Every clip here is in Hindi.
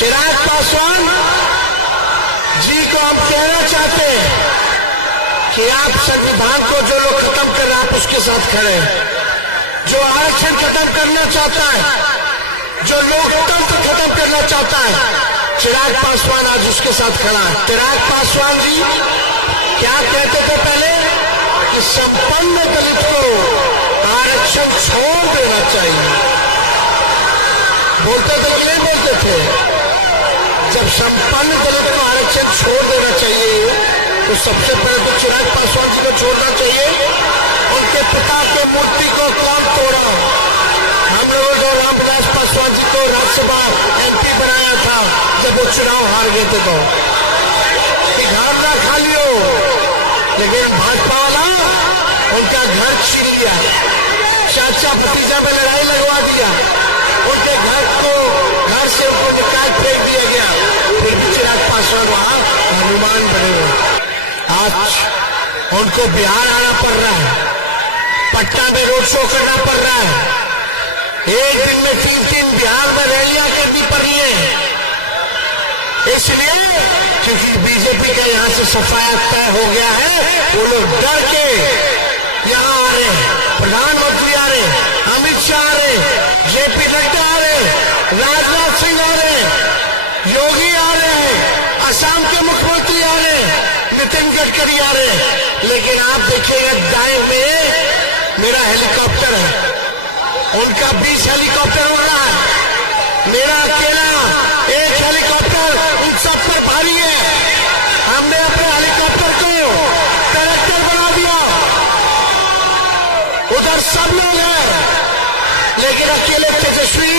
चिराग पासवान जी को हम कहना चाहते हैं कि आप संविधान को जो लोग खत्म कर रहे हैं आप उसके साथ खड़े हैं। जो आरक्षण खत्म करना चाहता है, जो लोकतंत्र खत्म करना चाहता है, चिराग पासवान आज उसके साथ खड़ा है। चिराग पासवान जी क्या कहते थे पहले कि संपन्न दलित को आरक्षण छोड़ देना चाहिए। बोलते थे कि नहीं बोलते थे? जब संपन्न दलित को आरक्षण छोड़ देना चाहिए तो सबसे पहले तो चिराग पासवान जी को छोड़ना चाहिए। उनके पिता के मूर्ति को कौन तोड़ा? हम लोगों ने रामविलास पासवान जी को राज्यसभा MP बनाया था जब वो चुनाव हार गए थे। तो घर ना खा लियो, लेकिन भाजपा वाला उनका घर छीन लिया, चाचा भतीजा में लड़ाई लगवा दिया, उनके घर से उनको निकाल फेंक दिया गया। फिर भी चिराग पासवान वहां हनुमान बने हुए। आज उनको बिहार आना पड़ रहा है, पटना में रोड शो करना पड़ रहा है, एक दिन में 3 बिहार में रैलियां करनी पड़ रही है। इसलिए क्योंकि बीजेपी का यहां से सफाया तय हो गया है, वो लोग डर के यहां आ रहे हैं। प्रधानमंत्री आ रहे, अमित शाह आ रहे, JP नड्डा आ रहे, राजनाथ सिंह आ रहे, योगी आ रहे हैं, असम के मुख्यमंत्री आ रहे, नितिन गडकरी आ रहे। लेकिन आप देखिएगा दाएं में मेरा हेलीकॉप्टर है, उनका 20 हेलीकॉप्टर उड़ रहा है, मेरा अकेला एक हेलीकॉप्टर उन सब पर भारी है। हमने अपने हेलीकॉप्टर को कैरेक्टर बना दिया, उधर सब लोग हैं, लेकिन अकेले तेजस्वी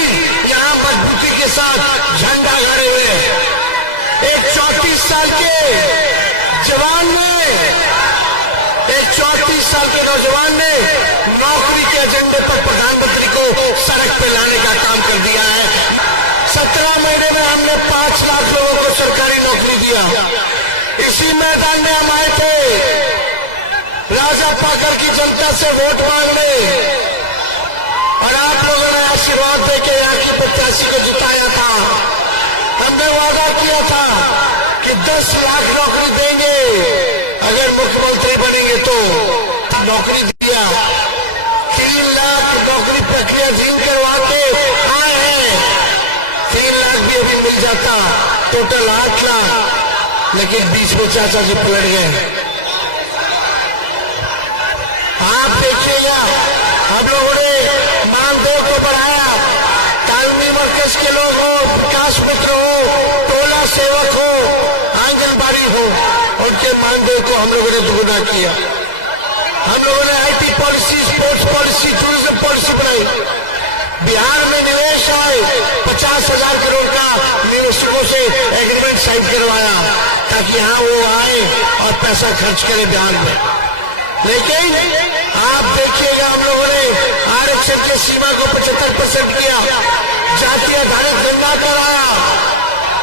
यहां मजबूती के साथ झंडा गाड़े हुए हैं। एक 34 साल के जवान ने, एक 34 साल के नौजवान ने नौकरी के एजेंडे पर प्रधानमंत्री को सड़क पे लाने का काम कर दिया है। 17 महीने में हमने 5 लाख लोगों को सरकारी नौकरी दिया। इसी मैदान में हम आए थे राजा पाकर की जनता से वोट मांगने, और आप लोगों ने आशीर्वाद देके यहाँ की प्रत्याशी को जिताया था। हमने वादा किया था कि 10 लाख नौकरी देंगे अगर मुख्यमंत्री बनेंगे तो। नौकरी दिया, 3 लाख नौकरी प्रक्रियाधीन करवा के आए हैं। 3 लाख भी अभी मिल जाता, टोटल 8 लाख, लेकिन बीच में चाचा जी पलट गए। आप देखिएगा हम लोगों ने मानदेय को बढ़ाया, तालमी मरकज के लोग हो, विकास मित्र हो, टोला सेवक हो, आंगनबाड़ी हो, उनके मानदेय को हम लोगों ने दुगुना किया। हम लोगों ने IT policy, sports policy, tourism policy बनाई। बिहार में निवेश आए, 50,000 करोड़ का निवेशकों से एग्रीमेंट साइन करवाया ताकि यहां वो आए और पैसा खर्च करें बिहार में। लेकिन आप देखिएगा हम लोगों ने आरक्षण की सीमा को 75% किया, जाति आधारित गणना कराया,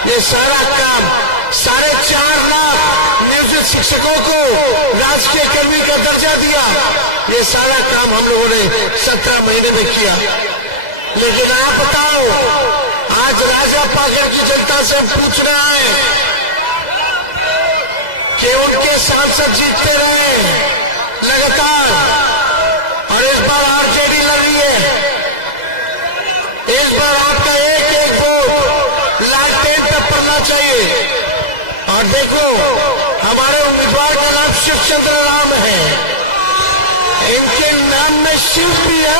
ये सारा काम 4.5 लाख नियोजित शिक्षकों को राजकीय कर्मी का दर्जा दिया, ये सारा काम हम लोगों ने 17 महीने में किया। लेकिन आप बताओ, आज राजा पाकर की जनता से हम पूछ रहे हैं कि उनके सांसद जीतते रहे लगातार, और इस बार RJD लड़ रही है। इस बार आपका एक वोट लालटेन पर पड़ना चाहिए। और देखो हमारे उम्मीदवार का नाम शिव चंद्र राम है, इनके नाम में शिव भी है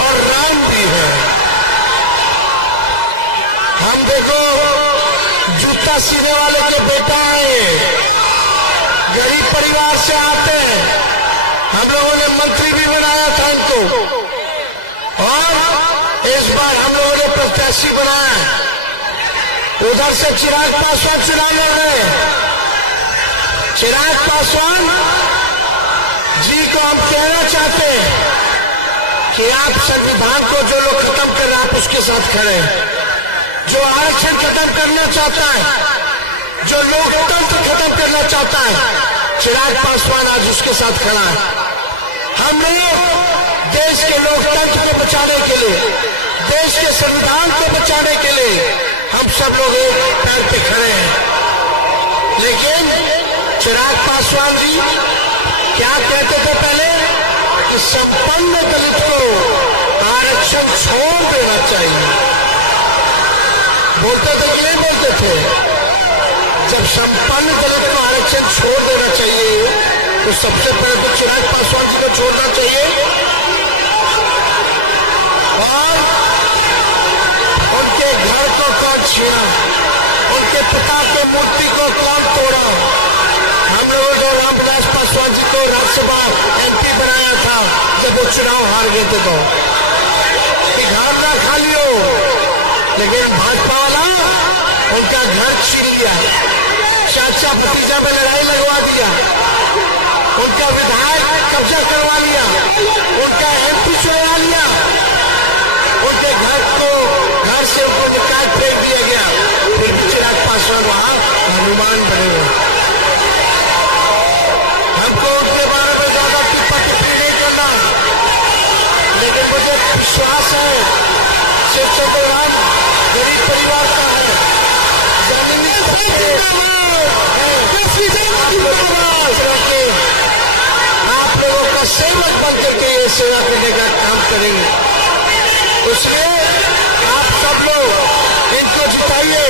और राम भी है। हम देखो जूता सीने वाले के बेटा है, गरीब परिवार से आते हैं, हम लोगों ने मंत्री भी बनाया था इनको, और इस बार हम लोगों ने प्रत्याशी बनाया। उधर से चिराग पासवान चुनाव लड़ रहे हैं। चिराग पासवान जी को हम कहना चाहते हैं कि आप संविधान को जो लोग खत्म कर रहे हैं आप उसके साथ खड़े हैं। जो आरक्षण खत्म करना चाहता है, जो लोकतंत्र खत्म करना चाहता है, चिराग पासवान आज उसके साथ खड़ा है। हम लोग देश के लोकतंत्र को बचाने के लिए, देश के संविधान को बचाने के लिए हम सब लोग एक पैर पे खड़े हैं। लेकिन चिराग पासवान जी क्या कहते थे पहले कि संपन्न दलित को आरक्षण छोड़ देना चाहिए। बोलते थे कि नहीं बोलते थे? जब संपन्न दलित को आरक्षण छोड़ देना चाहिए तो सबसे पहले तो चिराग पासवान जी को छोड़ना चाहिए और उनके घर को कौन छीना, उनके पिता के मूर्ति को कौन तोड़ा। हम लोगों ने रामविलास पासवान जी को राज्यसभा MP बनाया था जब वो चुनाव हार गए थे तो घर ना खा लियो, लेकिन भाजपा वाला उनका घर छीन लिया, चाचा भतीजा में लड़ाई लगवा दिया, उनका विधायक कब्जा करवा लिया, उनका MP चुनवा लिया, उनके घर से उनको निकाल फेंक दिया गया। फिर भी चिराग पासवान वहां हनुमान बने हुए। हमको उनके बारे में ज्यादा टिप्पा टिप्पणी नहीं करना, लेकिन मुझे विश्वास है शिव चतुराम गरीब परिवार का है, आप लोगों का सेवक बन करके ये सेवा करने का काम करेंगे। इसलिए आप सब लोग इनको जिताइए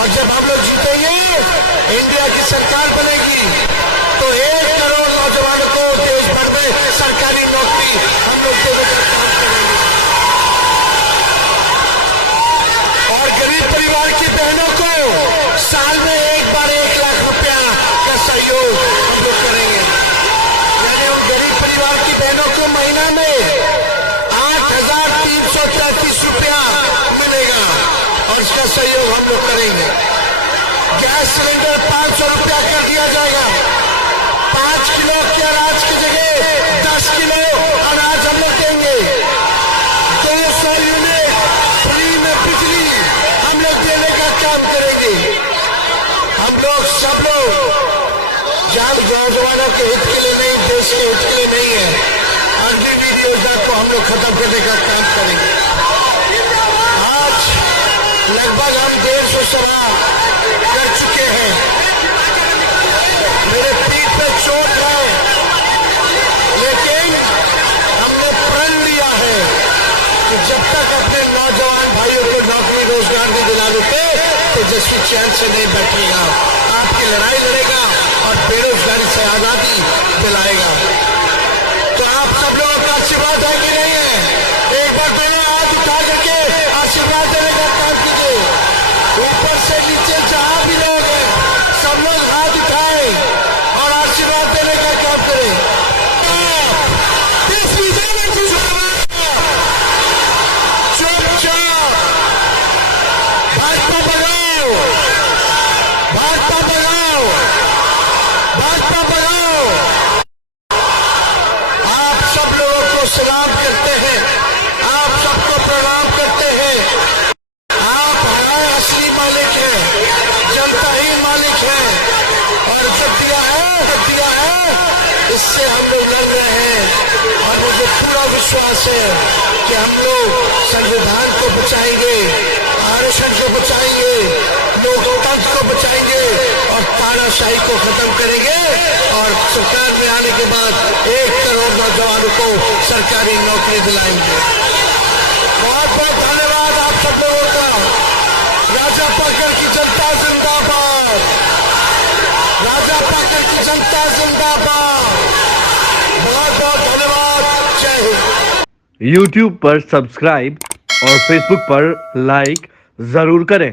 और जब हम लोग जीतेंगे इंडिया की सरकार बनेगी तो 1 करोड़ नौजवानों को देश भर में सरकारी नौकरी हम लोग देने का काम करेंगे और गरीब परिवार की बहनों को साल में एक बार 1 लाख रुपया का सहयोग हम लोग करेंगे। यानी उन गरीब परिवार की बहनों को महीना में 8,333 रुपया मिलेगा और इसका सहयोग हम लोग करेंगे। गैस सिलेंडर 500 रुपया कर दिया जाएगा। 5 किलो के अनाज की जगह 10 किलो अनाज हम लोग देंगे। 200 यूनिट फ्री में बिजली हम लोग देने का काम करेंगे। हम लोग सब लोग जान नौजवानों के हित के लिए नहीं, देश के हित के लिए नहीं है, अग्निवीर योजना को हम लोग खत्म करने का काम करेंगे। आज लगभग हम 150 सभा कर चुके हैं। मेरे पीठ पे चोट है, लेकिन हमने प्रण लिया है कि जब तक अपने नौजवान भाइयों को नौकरी रोजगार नहीं दिला देते तेजस्वी चैन से नहीं बैठेगा, आपकी लड़ाई लड़ेगा और बेरोजगारी से आजादी दिलाएगा। तो आप सब लोगों का आशीर्वाद है कि नहीं है? एक बार दोनों हाथ उठा करके आशीर्वाद देने का काम कीजिए। ऊपर से नीचे जहां भी लोग हैं सब लोग हाथ उठाएं और आशीर्वाद देने का काम करें। चुपचाप भाजपा भगाओ, भाजपा भगाओ, भाजपा भगाओ। आप सब लोगों को सलाम करते हैं, आप सबको प्रणाम करते हैं। आप हमारे असली मालिक हैं, जनता ही मालिक है और जो दिया है इससे हम लोग लड़ रहे हैं और मुझे पूरा विश्वास है कि हम लोग संविधान को बचाएंगे, आरक्षण को बचाएंगे, लोकतंत्र को बचाएंगे और तानाशाही को खत्म करेंगे और सरकार में आने के बाद 1 करोड़ नौजवानों को सरकारी नौकरी दिलाएंगे। बहुत बहुत धन्यवाद आप सब लोगों का। राजा पाकर की जनता जिंदाबाद, राजा पाकर की जनता जिंदाबाद। बहुत बहुत धन्यवाद। जय हिंद। YouTube पर सब्सक्राइब और Facebook पर लाइक जरूर करें।